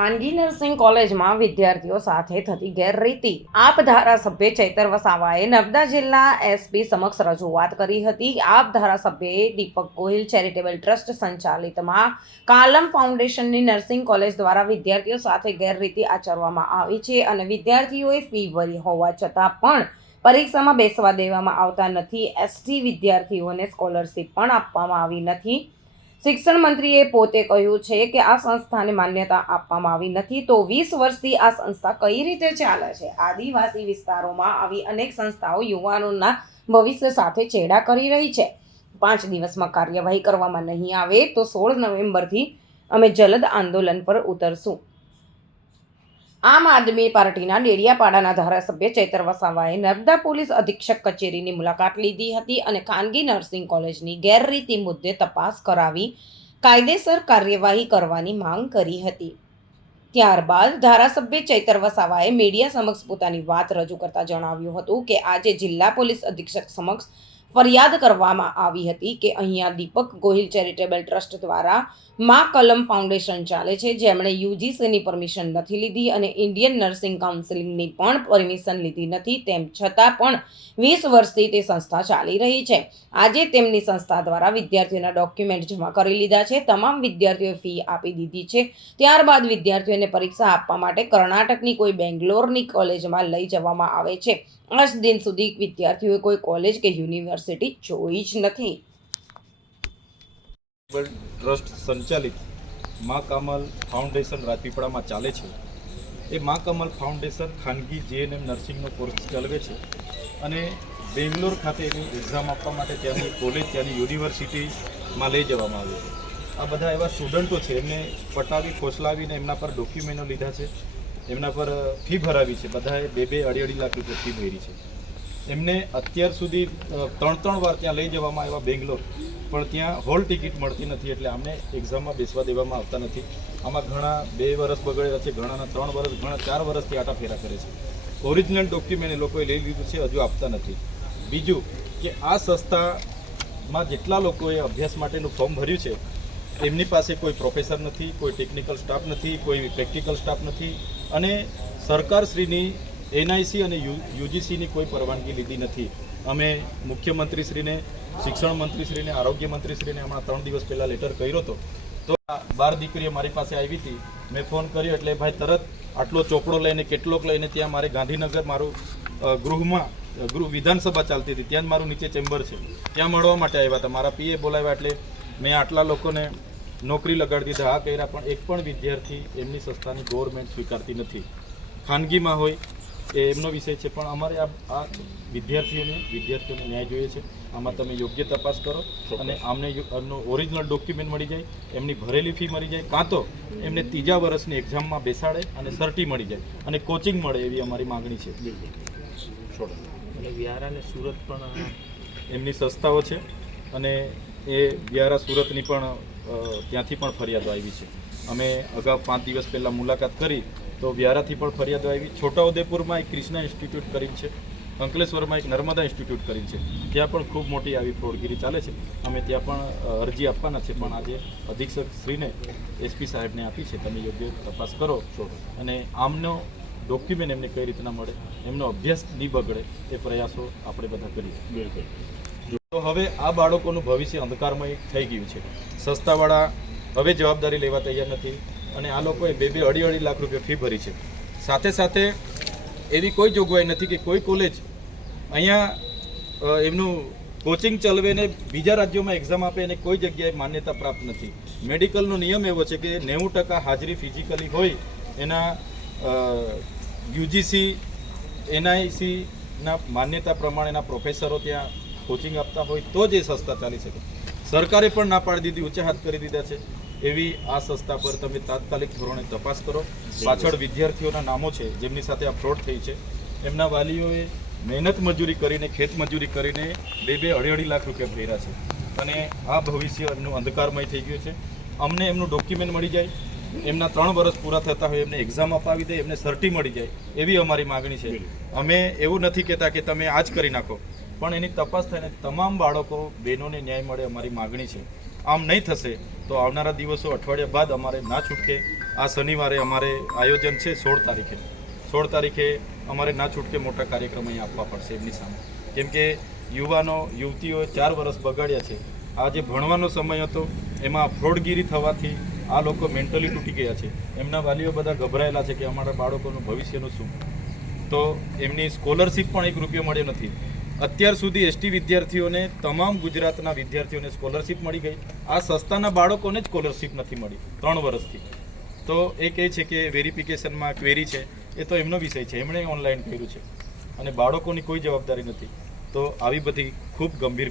ખાનગી નર્સિંગ કોલેજમાં વિદ્યાર્થીઓ સાથે થતી ગેરરીતિ. આપ ધારાસભ્ય ચૈતર વસાવાએ નર્મદા જિલ્લા એસપી સમક્ષ રજૂઆત કરી હતી. આપ ધારાસભ્યએ દીપક ગોહિલ ચેરિટેબલ ટ્રસ્ટ સંચાલિતમાં કાલમ ફાઉન્ડેશનની નર્સિંગ કોલેજ દ્વારા વિદ્યાર્થીઓ સાથે ગેરરીતિ આચરવામાં આવી છે અને વિદ્યાર્થીઓએ ફી ભરી હોવા છતાં પણ પરીક્ષામાં બેસવા દેવામાં આવતા નથી. એસટી વિદ્યાર્થીઓને સ્કોલરશીપ પણ આપવામાં આવી નથી. શિક્ષણ મંત્રીએ પોતે કહ્યું છે કે આ સંસ્થાને માન્યતા આપવામાં આવી નથી તો વીસ વર્ષથી આ સંસ્થા કઈ રીતે ચાલે છે? આદિવાસી વિસ્તારોમાં આવી અનેક સંસ્થાઓ યુવાનોના ભવિષ્ય સાથે ચેડા કરી રહી છે. પાંચ દિવસમાં કાર્યવાહી કરવામાં નહીં આવે તો સોળ નવેમ્બરથી અમે જલદ આંદોલન પર ઉતરશું. આમ આદમી પાર્ટીના ડેડિયાપાડાના ધારાસભ્ય ચૈતર વસાવાએ નર્મદા પોલીસ અધિક્ષક કચેરીની મુલાકાત લીધી હતી અને ખાનગી નર્સિંગ કોલેજની ગેરરીતિ મુદ્દે તપાસ કરાવી કાયદેસર કાર્યવાહી કરવાની માંગ કરી હતી. ત્યારબાદ ધારાસભ્ય ચૈતર વસાવાએ મીડિયા સમક્ષ પોતાની વાત રજૂ કરતા જણાવ્યું હતું કે આજે જિલ્લા પોલીસ અધિક્ષક સમક્ષ ફરિયાદ કરવામાં આવી હતી કે અહીંયા દીપક ગોહિલ ચેરિટેબલ ટ્રસ્ટ દ્વારા મા કલમ ફાઉન્ડેશન ચાલે છે. જેમણે યુજીસીની પરમિશન નથી લીધી અને ઇન્ડિયન નર્સિંગ કાઉન્સિલિંગની પણ પરમિશન લીધી નથી. તેમ છતાં પણ વીસ વર્ષથી તે સંસ્થા ચાલી રહી છે. આજે તેમની સંસ્થા દ્વારા વિદ્યાર્થીઓના ડોક્યુમેન્ટ જમા કરી લીધા છે. તમામ વિદ્યાર્થીઓએ ફી આપી દીધી છે. ત્યારબાદ વિદ્યાર્થીઓને પરીક્ષા આપવા માટે કર્ણાટકની કોઈ બેંગ્લોરની કોલેજમાં લઈ જવામાં આવે છે. આજ દિન સુધી વિદ્યાર્થીઓએ કોઈ કોલેજ કે યુનિવર્સિટી જોઈ જ નથી. ટ્રસ્ટ સંચાલિત મા કમલ ફાઉન્ડેશન રાજપીપળામાં ચાલે છે. એ મા કમલ ફાઉન્ડેશન ખાનગી જેએનએમ નર્સિંગનો કોર્સ ચલાવે છે અને બેંગ્લોર ખાતે એની એક્ઝામ આપવા માટે ત્યાંની કોલેજ ત્યાંની યુનિવર્સિટીમાં લઈ જવામાં આવે છે. આ બધા એવા સ્ટુડન્ટો છે, એમને પટાવી, ખોસલાવીને એમના પર ડોક્યુમેન્ટો લીધા છે. એમના પર ફી ભરાવી છે. બધાએ બે બે અઢી અઢી લાખ રૂપિયા ફી ભરી છે. એમને અત્યાર સુધી ત્રણ ત્રણ વાર ત્યાં લઈ જવામાં આવ્યા બેંગ્લોર, પણ ત્યાં હોલ ટિકિટ મળતી નથી એટલે આમને એક્ઝામમાં બેસવા દેવામાં આવતા નથી. આમાં ઘણા બે વર્ષ બગડેલા છે, ઘણાના ત્રણ વર્ષ ઘણા ચાર વર્ષથી આટાફેરા કરે છે. ઓરિજિનલ ડોક્યુમેન્ટ એ લોકોએ લઈ લીધું છે, હજુ આપતા નથી. બીજું કે આ સંસ્થામાં જેટલા લોકોએ અભ્યાસ માટેનું ફોર્મ ભર્યું છે, એમની પાસે કોઈ પ્રોફેસર નથી, કોઈ ટેકનિકલ સ્ટાફ નથી, કોઈ પ્રેક્ટિકલ સ્ટાફ નથી. અને સરકારશ્રીની એનઆઈસી અને યુજીસીની કોઈ પરવાનગી લીધી નથી. અમે મુખ્યમંત્રીશ્રીને શિક્ષણ મંત્રીશ્રીને આરોગ્ય મંત્રીશ્રીને હમણાં ત્રણ દિવસ પહેલાં લેટર કર્યો હતો. તો બાર દીકરીઓ મારી પાસે આવી હતી. મેં ફોન કર્યો એટલે, ભાઈ, તરત આટલો ચોપડો લઈને, કેટલોક લઈને ત્યાં મારે ગાંધીનગર, મારું ગૃહમાં ગૃહ, વિધાનસભા ચાલતી હતી. ત્યાં જ મારું નીચે ચેમ્બર છે. ત્યાં મળવા માટે આવ્યા હતા. મારા પીએ બોલાવ્યા એટલે મેં આટલા લોકોને નોકરી લગાડી દીધા આ કર્યા પણ એક પણ વિદ્યાર્થી એમની સંસ્થાની ગવર્મેન્ટ સ્વીકારતી નથી. ખાનગીમાં હોય એ એમનો વિષય છે પણ અમારે આ આ વિદ્યાર્થીઓને વિદ્યાર્થીઓને ન્યાય જોઈએ છે. આમાં તમે યોગ્ય તપાસ કરો અને આમને એમનો ઓરિજિનલ ડોક્યુમેન્ટ મળી જાય એમની ભરેલી ફી મળી જાય કાં તો એમને ત્રીજા વર્ષની એક્ઝામમાં બેસાડે અને સર્ટી મળી જાય અને કોચિંગ મળે એવી અમારી માગણી છે. અને વ્યારા અને સુરત પણ એમની સંસ્થાઓ છે અને એ વ્યારા સુરતની પણ ત્યાંથી પણ ફરિયાદો આવી છે. અમે અગાઉ પાંચ દિવસ પહેલાં મુલાકાત કરી તો વ્યારાથી પણ ફરિયાદો આવી. છોટાઉદેપુરમાં એક ક્રિષ્ના ઇન્સ્ટિટ્યૂટ કરીને છે. અંકલેશ્વરમાં એક નર્મદા ઇન્સ્ટિટ્યૂટ કરીને છે. ત્યાં પણ ખૂબ મોટી આવી ફ્રોડગીરી ચાલે છે. અમે ત્યાં પણ અરજી આપવાના છે, પણ આજે અધિક્ષક શ્રીને એસપી સાહેબને આપી છે. તમે યોગ્ય તપાસ કરો છો. અને આમનો ડોક્યુમેન્ટ એમને કઈ રીતના મળે એમનો અભ્યાસ નહીં બગડે એ પ્રયાસો આપણે બધા કરીએ. બિલકુલ. તો હવે આ બાળકોનું ભવિષ્ય અંધકારમય થઈ ગયું છે. સસ્તાવાળા હવે જવાબદારી લેવા તૈયાર નથી અને આ લોકોએ બે બે અઢી અઢી લાખ રૂપિયા ફી ભરી છે. સાથે સાથે એવી કોઈ જોગવાઈ નથી કે કોઈ કોલેજ અહીંયા એમનું કોચિંગ ચલાવે ને બીજા રાજ્યોમાં એક્ઝામ આપે અને કોઈ જગ્યાએ માન્યતા પ્રાપ્ત નથી. મેડિકલનો નિયમ એવો છે કે નેવું ટકા હાજરી ફિઝિકલી હોય એના યુજીસી એનઆઈસીના માન્યતા પ્રમાણેના પ્રોફેસરો ત્યાં કોચિંગ આપતા હોય તો જ એ સંસ્થા ચાલી શકે. સરકારે પણ ના પાડી દીધી ઊંચા હાથ કરી દીધા છે. એવી આ સંસ્થા પર તમે તાત્કાલિક ધોરણે તપાસ કરો. પાછળ વિદ્યાર્થીઓના નામો છે જેમની સાથે આ ફ્રોડ થઈ છે. એમના વાલીઓએ મહેનત મજૂરી કરીને ખેત મજૂરી કરીને બે બે અઢી અઢી લાખ રૂપિયા ભર્યા છે. અને આ ભવિષ્ય એમનું અંધકારમય થઈ ગયું છે. અમને એમનું ડોક્યુમેન્ટ મળી જાય. એમના ત્રણ વર્ષ પૂરા થતા હોય, એમને એક્ઝામ અપાવી દે, એમને સર્ટી મળી જાય, એવી અમારી માગણી છે. અમે એવું નથી કહેતા કે તમે આ જ કરી નાખો. પણ એની તપાસ થઈને તમામ બાળકો, બહેનોને ન્યાય મળે અમારી માગણી છે. આમ નહીં થશે, તો આવનારા દિવસો અઠવાડિયા બાદ અમારે ના છૂટકે, આ શનિવારે અમારે આયોજન છે સોળ તારીખે. સોળ તારીખે અમારે ના છૂટકે મોટા કાર્યક્રમ અહીં આપવા પડશે એમની સામે. કેમ કે યુવાનો યુવતીઓએ ચાર વર્ષ બગાડ્યા છે. આ જે ભણવાનો સમય હતો, એમાં ફ્રોડગીરી થવાથી આ લોકો મેન્ટલી તૂટી ગયા છે. એમના વાલીઓ બધા ગભરાયેલા છે કે અમારા બાળકોનું ભવિષ્યનું શું? તો એમની સ્કોલરશીપ પણ એક રૂપિયો મળ્યો નથી. અત્યાર સુધી એસટી વિદ્યાર્થીઓને તમામ ગુજરાતના વિદ્યાર્થીઓને સ્કોલરશીપ મળી ગઈ. આ સંસ્થાના બાળકોને જ સ્કોલરશીપ નથી મળી, ત્રણ વર્ષથી. તો એ કહે છે કે વેરિફિકેશનમાં ક્વેરી છે. એ તો એમનો વિષય છે. એમણે ઓનલાઈન કર્યું છે. અને બાળકોની કોઈ જવાબદારી નથી. તો આવી બધી ખૂબ ગંભીર